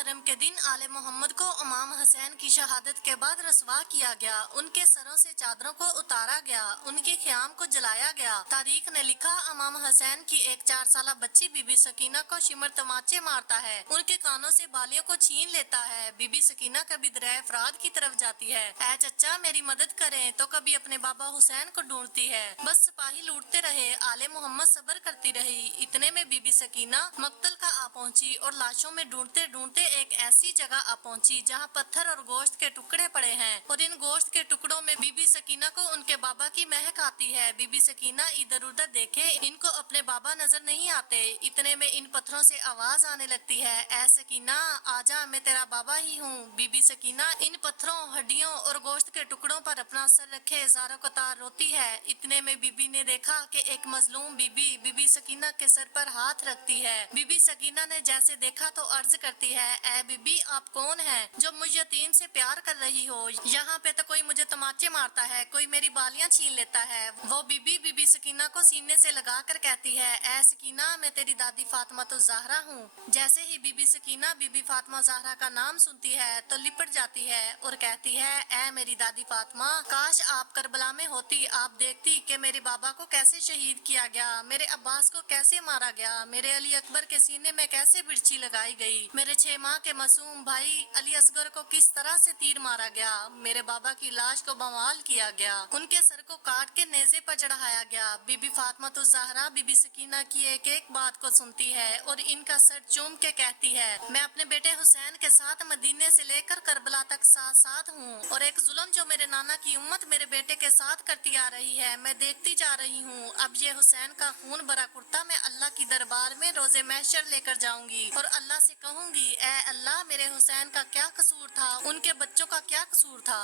محرم کے دن آل محمد کو امام حسین کی شہادت کے بعد رسوا کیا گیا، ان کے سروں سے چادروں کو اتارا گیا، ان کے خیام کو جلایا گیا۔ تاریخ نے لکھا امام حسین کی ایک 4 سالہ بچی بی بی سکینہ کو شمر تماچے مارتا ہے، ان کے کانوں سے بالیوں کو چھین لیتا ہے۔ بی بی سکینہ کبھی درہ افراد کی طرف جاتی ہے، اے چچا میری مدد کریں، تو کبھی اپنے بابا حسین کو ڈھونڈتی ہے۔ بس سپاہی لوٹتے رہے، آل محمد صبر کرتی رہی۔ اتنے میں بی بی سکینہ مقتل کا آ پہنچی اور لاشوں میں ڈھونڈتے ڈھونڈتے ایک ایسی جگہ آ پہنچی جہاں پتھر اور گوشت کے ٹکڑے پڑے ہیں، اور ان گوشت کے ٹکڑوں میں بی بی سکینہ کو ان کے بابا کی مہک آتی ہے۔ بی بی سکینہ ادھر ادھر دیکھے، ان کو اپنے بابا نظر نہیں آتے۔ اتنے میں ان پتھروں سے آواز آنے لگتی ہے، اے سکینہ آجا، میں تیرا بابا ہی ہوں۔ بی بی سکینہ ان پتھروں، ہڈیوں اور گوشت کے ٹکڑوں پر اپنا سر رکھے زاروں قطار روتی ہے۔ اتنے میں بی بی نے دیکھا کہ ایک مظلوم بی بی سکینہ کے سر پر ہاتھ رکھتی ہے۔ بی بی سکینہ نے جیسے دیکھا تو عرض کرتی ہے، اے بی بی آپ کون ہیں جو مجھ یتیم سے پیار کر رہی ہو؟ یہاں پہ تو کوئی مجھے تماچے مارتا ہے، کوئی میری بالیاں چھین لیتا ہے۔ وہ بی بی سکینہ کو سینے سے لگا کر کہتی ہے، اے سکینہ میں تیری دادی فاطمہ الزہرا ہوں۔ جیسے ہی بی بی سکینہ بی بی فاطمہ زہرا کا نام سنتی ہے تو لپٹ جاتی ہے اور کہتی ہے، اے میری دادی فاطمہ، کاش آپ کربلا میں ہوتی، آپ دیکھتی کہ میرے بابا کو کیسے شہید کیا گیا، میرے عباس کو کیسے مارا گیا، میرے علی اکبر کے سینے میں کیسے برچی لگائی گئی، میرے 6 ماہ کے معصوم بھائی علی اصغر کو کس طرح سے تیر مارا گیا، میرے بابا کی لاش کو بوال کیا گیا، ان کے سر کو کاٹ کے نیزے پر چڑھایا گیا۔ بی بی فاطمہ الزہرا بی بی سکینہ کی ایک ایک بات کو سنتی ہے اور ان کا سر چوم کے کہتی ہے، میں اپنے بیٹے حسین کے ساتھ مدینے سے لے کر کربلا تک ساتھ ہوں، اور ایک ظلم جو میرے نانا کی امت میرے بیٹے کے ساتھ کرتی آ رہی ہے میں دیکھتی جا رہی ہوں۔ اب یہ حسین کا خون بھرا کرتا میں اللہ کی دربار میں روز محشر لے کر جاؤں گی اور اللہ سے کہوں گی، اے اللہ میرے حسین کا کیا قصور تھا، ان کے بچوں کا کیا قصور تھا۔